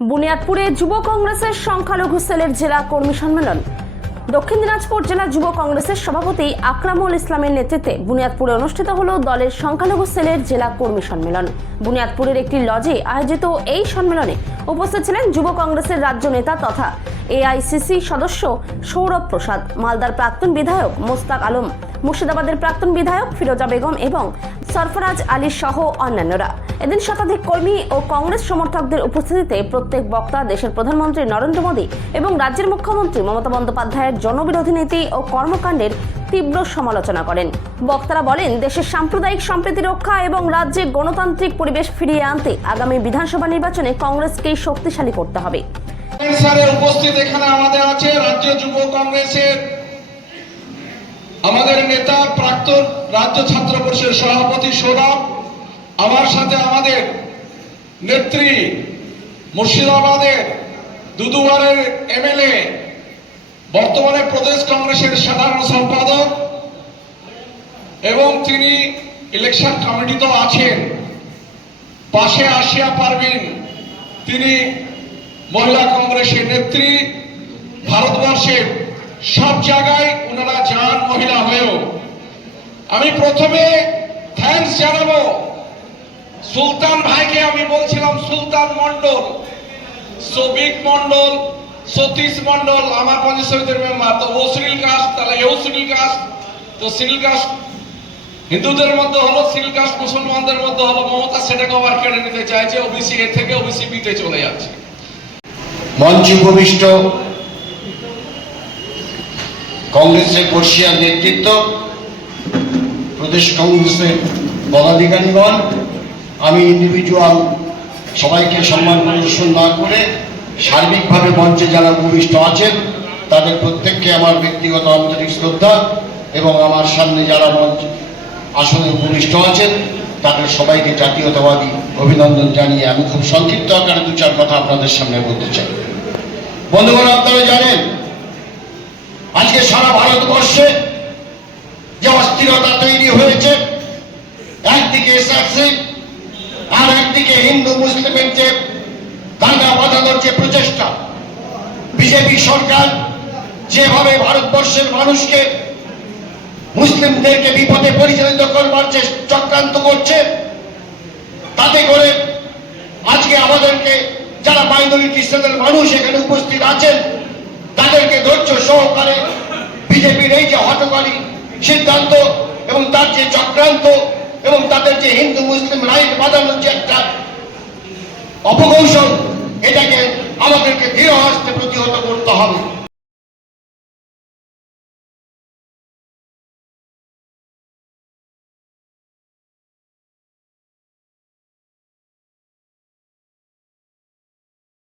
বুনিয়াদপুরে যুব কংগ্রেসের সংখ্যালঘু সেলের জেলা কর্মী সম্মেলন। দক্ষিণ দিনাজপুর জেলা যুব কংগ্রেসের সভাপতি আকরামুল ইসলামের নেতৃত্বে বুনিয়াদপুরে অনুষ্ঠিত হল দলের সংখ্যালঘু সেলের জেলা কর্মী সম্মেলন। বুনিয়াদপুরের একটি লজে আয়োজিত এই সম্মেলনে উপস্থিত ছিলেন যুব কংগ্রেসের রাজ্য নেতা তথা এআইসিসি সদস্য সৌরভ প্রসাদ, মালদার প্রাক্তন বিধায়ক মোস্তাক আলম, মুর্শিদাবাদের প্রাক্তন বিধায়ক ফিরোজা বেগম এবং সরফরাজ আলী সহ অন্যান্যরা। এদিন শতাধিক কর্মী ও কংগ্রেস সমর্থকদের উপস্থিতিতে প্রত্যেক বক্তা দেশের প্রধানমন্ত্রী নরেন্দ্র মোদী এবং রাজ্যের মুখ্যমন্ত্রী মমতা বন্দ্যোপাধ্যায়ের জনবিরোধী নীতি ও কর্মকাণ্ডের তীব্র সমালোচনা করেন। বক্তারা বলেন, দেশের সাম্প্রদায়িক সম্প্রীতি রক্ষা এবং রাজ্যে গণতান্ত্রিক পরিবেশ ফিরিয়ে আনতে আগামী বিধানসভা নির্বাচনে কংগ্রেসকেই শক্তিশালী করতে হবে। উপস্থিত এখানে আমাদের আছে, রাজ্য যুব কংগ্রেসের আমাদের নেতা প্রাক্তন রাজ্য ছাত্র পরিষদের সভাপতি সৌরভ, আমার সাথে আমাদের নেত্রী মুর্শিদাবাদের দুদুয়ারের এমএলএ, বর্তমানে প্রদেশ কংগ্রেসের সাধারণ সম্পাদক এবং তিনি ইলেকশন কমিটিতেও আছেন। পাশে আসিয়া পারবেন, তিনি মহিলা কংগ্রেসের নেত্রী, ভারতবর্ষের সব জায়গায় ওনারা যান মহিলা হয়েও। আমি প্রথমে থ্যাঙ্কস জানাব। সুলতান ভাইকে আমি বলছিলাম, সুলতান মন্ডল সবিক মন্ডল সতীশ মন্ডল আমার পঞ্চায়েত সমিতির মেম্বার তো ও সিরিল কাস্ট তাহলে এও সিরিল কাস্ট তো সিরিল কাস্ট হিন্দুদের মধ্যে হলো সিরিল কাস্ট মুসলমানদের মধ্যে হলো মমতা সেটাকে আবার কেড়ে নিতে চাইছে ওবিসি এ থেকে ওবিসি বিতে চলে যাচ্ছে। মঞ্চে উপবিষ্ট কংগ্রেসের বর্ষিয়ার নেতৃত্ব প্রদেশ কংগ্রেসের পদাধিকারীগণ আমি ইন্ডিভিজুয়াল সবাইকে সম্মান প্রদর্শন না করে সার্বিকভাবে মঞ্চে যারা উপবিষ্ট আছেন, তাদের প্রত্যেককে আমার ব্যক্তিগত আন্তরিক শ্রদ্ধা এবং আমার সামনে যারা মঞ্চ আসনে উপবিষ্ট আছেন, তাদের সবাইকে জাতীয়তাবাদী অভিনন্দন জানিয়ে আমি খুব সংক্ষিপ্ত আকারে দু চার কথা আপনাদের সামনে বলতে চাই। বন্ধুগণ, আপনারা জানেন, আজকে সারা ভারতবর্ষে একদিকে হিন্দু মুসলিমের যে দাঙ্গা বাঁধানোর যে প্রচেষ্টা, বিজেপি সরকার যেভাবে ভারতবর্ষের মানুষকে মুসলিমদেরকে বিপদে পরিচালিত করবার যে চক্রান্ত করছে, তাতে করে আজকে আমাদেরকে যারা মাইনরিটি সেলের মানুষ এখানে উপস্থিত আছেন, তাদেরকে ধৈর্য সহকারে বিজেপির এই যে হটকারী সিদ্ধান্ত এবং তার যে চক্রান্ত এবং তাদের যে হিন্দু মুসলিম রাইট বাঁধানোর যে একটা অপকৌশল এটাকে